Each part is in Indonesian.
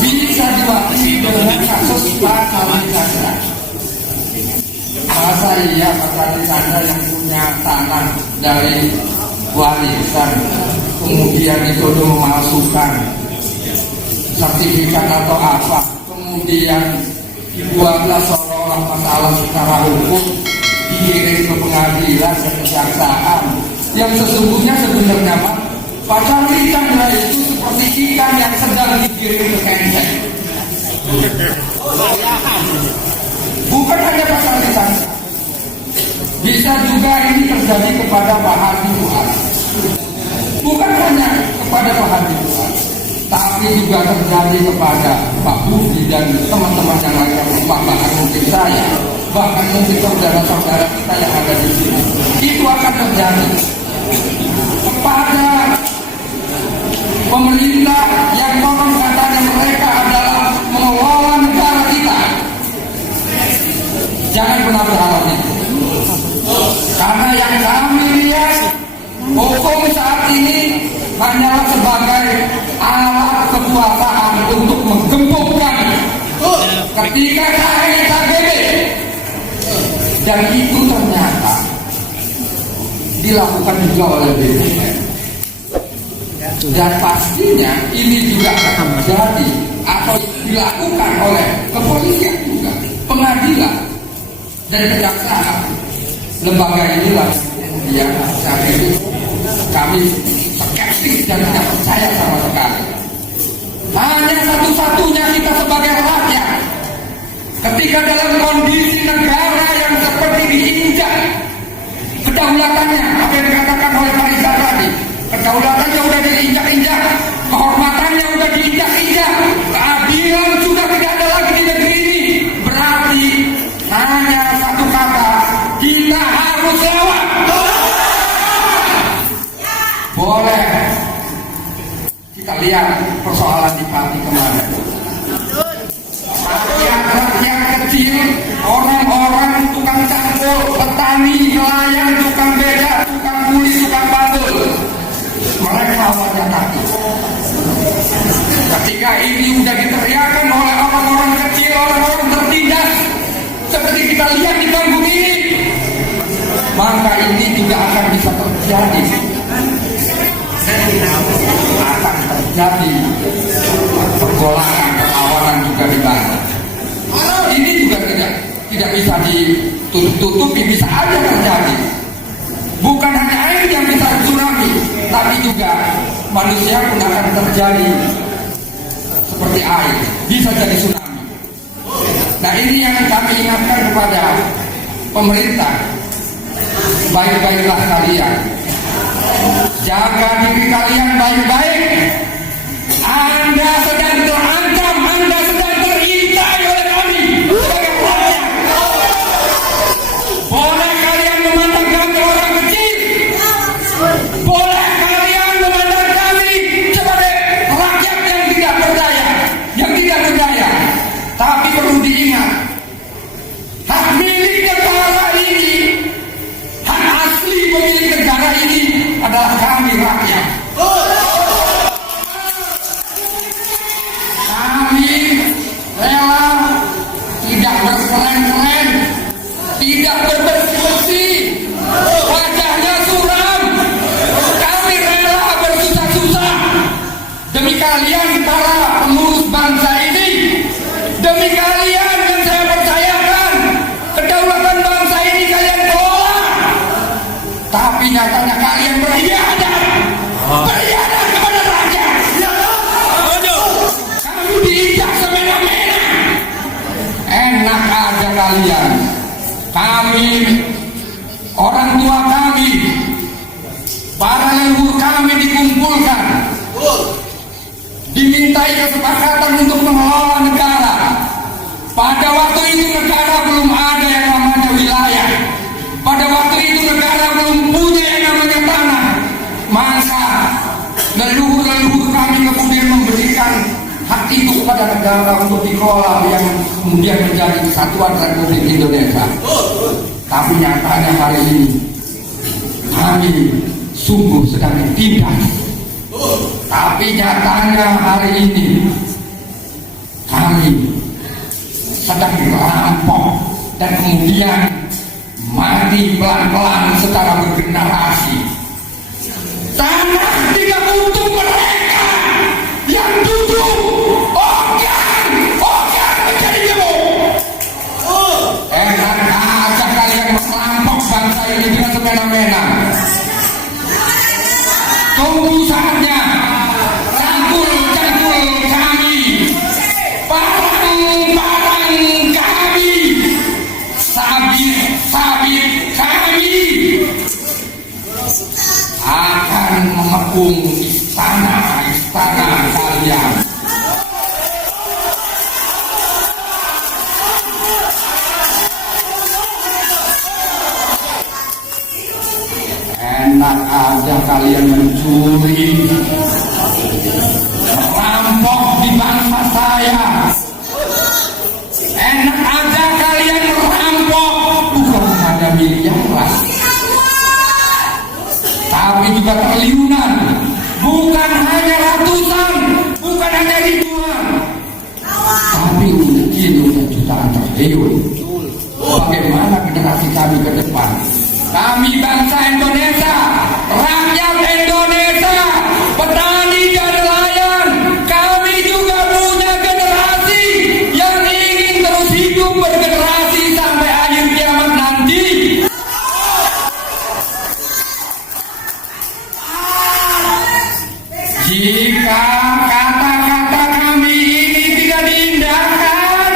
bisa diwakili dengan kasus Pak Ardi Chandra. Masa iya Pak Ardi Chandra yang punya tanah dari warisan kemudian itu memalsukan sertifikat atau apa, kemudian dibuatlah seolah-olah masalah secara hukum dikirim ke pengadilan ke kejaksaan, yang sesungguhnya sebenarnya Pak Ardi Chandra itu seperti ikan yang sedang dikirim ke kenceng. Bukan hanya Pak Ardi Chandra, bisa juga ini terjadi kepada Pak Hadi Fuad. Bukan hanya kepada Pak Hadi Fuad, tapi juga terjadi kepada Pak Budi dan teman-teman yang lainnya, bahkan mungkin saya, bahkan mungkin saudara-saudara kita yang ada di sini. Itu akan terjadi kepada pemerintah yang konon katanya mereka adalah mengelola negara kita. Jangan pernah berharap itu, karena yang kami lihat hukum saat ini hanyalah sebagai alat kekuasaan untuk menggembokkan ketika KGB, dan itu ternyata dilakukan juga oleh BPN. Dan pastinya ini juga akan terjadi atau dilakukan oleh kepolisian juga, pengadilan dan kejaksaan. Lembaga inilah yang saat ini kami skeptis dan tidak percaya sama sekali. Hanya satu-satunya kita sebagai rakyat, ketika dalam kondisi negara yang seperti diinjak kedaulatannya, apa yang dikatakan oleh Pak Rizal tadi, kedaulatannya sudah diinjak-injak, kehormatannya sudah diinjak-injak, keadilan sudah tidak ada lagi di negeri ini. Berarti hanya satu kata, kita harus lawan. Boleh kita lihat persoalan di Pati kemarin. Rakyat kecil, orang-orang tukang cangkul, petani, nelayan, tukang beca, tukang kuli, tukang bandul, mereka awalnya takut. Ketika ini sudah diteriakan oleh orang-orang kecil, orang-orang tertindas, seperti kita lihat di panggung ini, maka ini juga akan bisa terjadi. Akan terjadi pergolakan, perlawanan juga di mana. Ini juga tidak bisa ditutupi, bisa aja terjadi. Bukan hanya air yang bisa tsunami, tapi juga manusia pun akan terjadi seperti air, bisa jadi tsunami. Nah, ini yang kami ingatkan kepada pemerintah, baik-baiklah kalian, jaga diri kalian baik-baik. Anda sedang terancam, Anda sedang terintai oleh kami sebagai rakyat. Boleh kalian memandang kami orang kecil, boleh kalian memandang kami sebagai rakyat yang tidak berdaya, tapi perlu diingat, hak milik negara ini, hak asli pemilik negara ini adalah kami rakyat. Kami rela tidak berselen-selen, tidak berbersih-bersih, wajahnya suram. Kami rela bersusah-susah demi kalian para pengurus bangsa ini, demi kalian yang saya percayakan kedaulatan bangsa ini kalian kelola. Tapi nyatanya kalian berkhianat kepada rakyat. Kamu diinjak semena-mena. Enak aja kalian. Kami, orang tua kami, para leluhur kami dikumpulkan, dimintai kesepakatan untuk mengelola negara. Pada waktu itu negara belum ada yang namanya wilayah. Pada waktu itu negara belum punya yang namanya tanah. Maka leluhur-leluhur kami kemudian memberikan hak itu kepada negara untuk dikelola yang kemudian menjadi kesatuan Republik Indonesia. Tapi nyatanya hari ini kami sungguh sedang ditindas. Tapi nyatanya hari ini kami sedang dirampok dan kemudian mati pelan-pelan secara bergenerasi. Tanah tidak untuk mereka yang duduk oke menjadi demo. Enak aja kalian merampok bangsa ini dengan semena-mena. Tunggu saatnya. Cangkul kami, parang kami, sabit kami akan mengepung istana kalian. Enak aja kalian mencuri, merampok di bangsa saya. Enak aja kalian merampok, bukan hanya miliaran, tapi juga triliunan. Bukan hanya ratusan, bukan hanya ribuan, tapi mungkin udah jutaan triliun. Bagaimana generasi kami ke depan? Kami bangsa Indonesia, rakyat Indonesia, petani dan nelayan, kami juga punya generasi yang ingin terus hidup bergenerasi sampai akhir kiamat nanti. Jika kata-kata kami ini tidak diindahkan,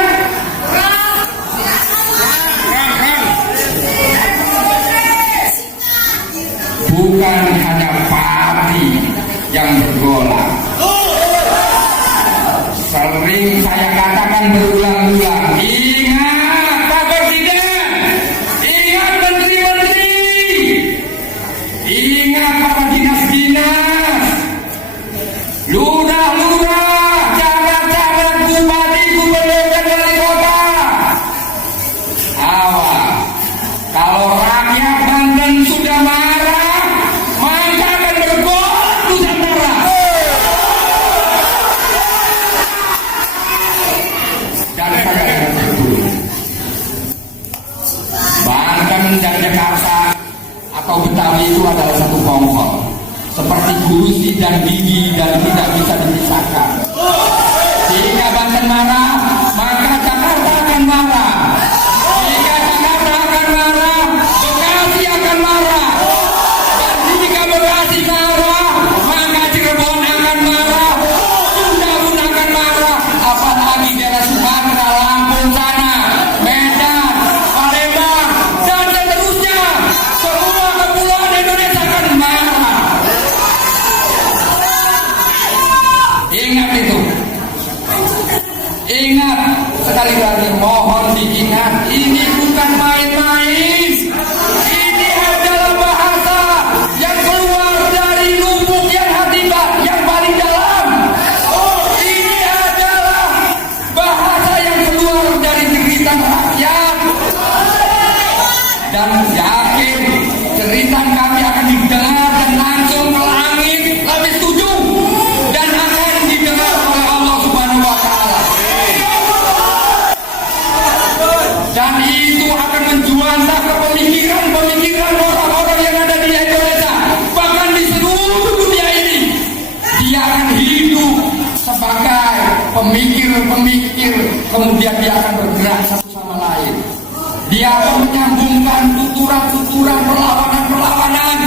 bukan hanya padi yang bergolak. Sering saya katakan berulang-ulang, ingat Pak Presiden, ingat menteri-menteri, ingat para dinas-dinas, lurah-lurah, camat-camat, bupati, gubernur, dan wali kota. Awas, kalau rakyat Banten sudah marah, maka akan bergolak Nusantara. Dan saya ingatkan dulu, Banten dan Jakarta atau Betawi itu adalah satu kelompok, seperti gusi dan gigi dan tidak bisa dipisahkan. Jika Banten marah, maka Jakarta akan marah. Jika Jakarta akan marah, Bekasi akan marah. Dan jika Bekasi marah, maka Cirebon akan marah, Sunda pun akan marah. Apalagi daerah Sumatera, Lampung sana, Medan, Palembang, dan seterusnya. Semua kepulauan Indonesia akan marah. Ingat itu. Ingat, sekali lagi mohon diingat, ini bukan main-main. Ini adalah bahasa yang keluar dari lubuk yang hati yang paling dalam. Ini adalah bahasa yang keluar dari jeritan rakyat. Dan yakin jeritan kami akan didengar dan langsung ke langit lapis 7 dan akan didengar oleh Allah Subhanahu wa Ta'ala. Dan itu akan menjuantah ke pemikiran orang-orang yang ada di Indonesia, bahkan di seluruh dunia ini. Dia akan hidup sebagai pemikir, kemudian dia akan bergerak satu sama lain. Dia akan menyambungkan tuturan-tuturan, perlawanan.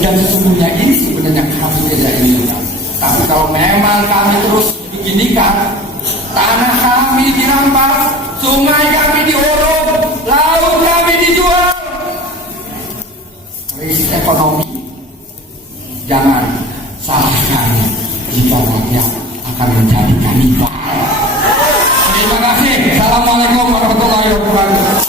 Dan sesungguhnya ini sebenarnya kami tidak inginkan. Tapi kalau memang kami terus beginikan, tanah kami dirampas, sungai kami diorbankan,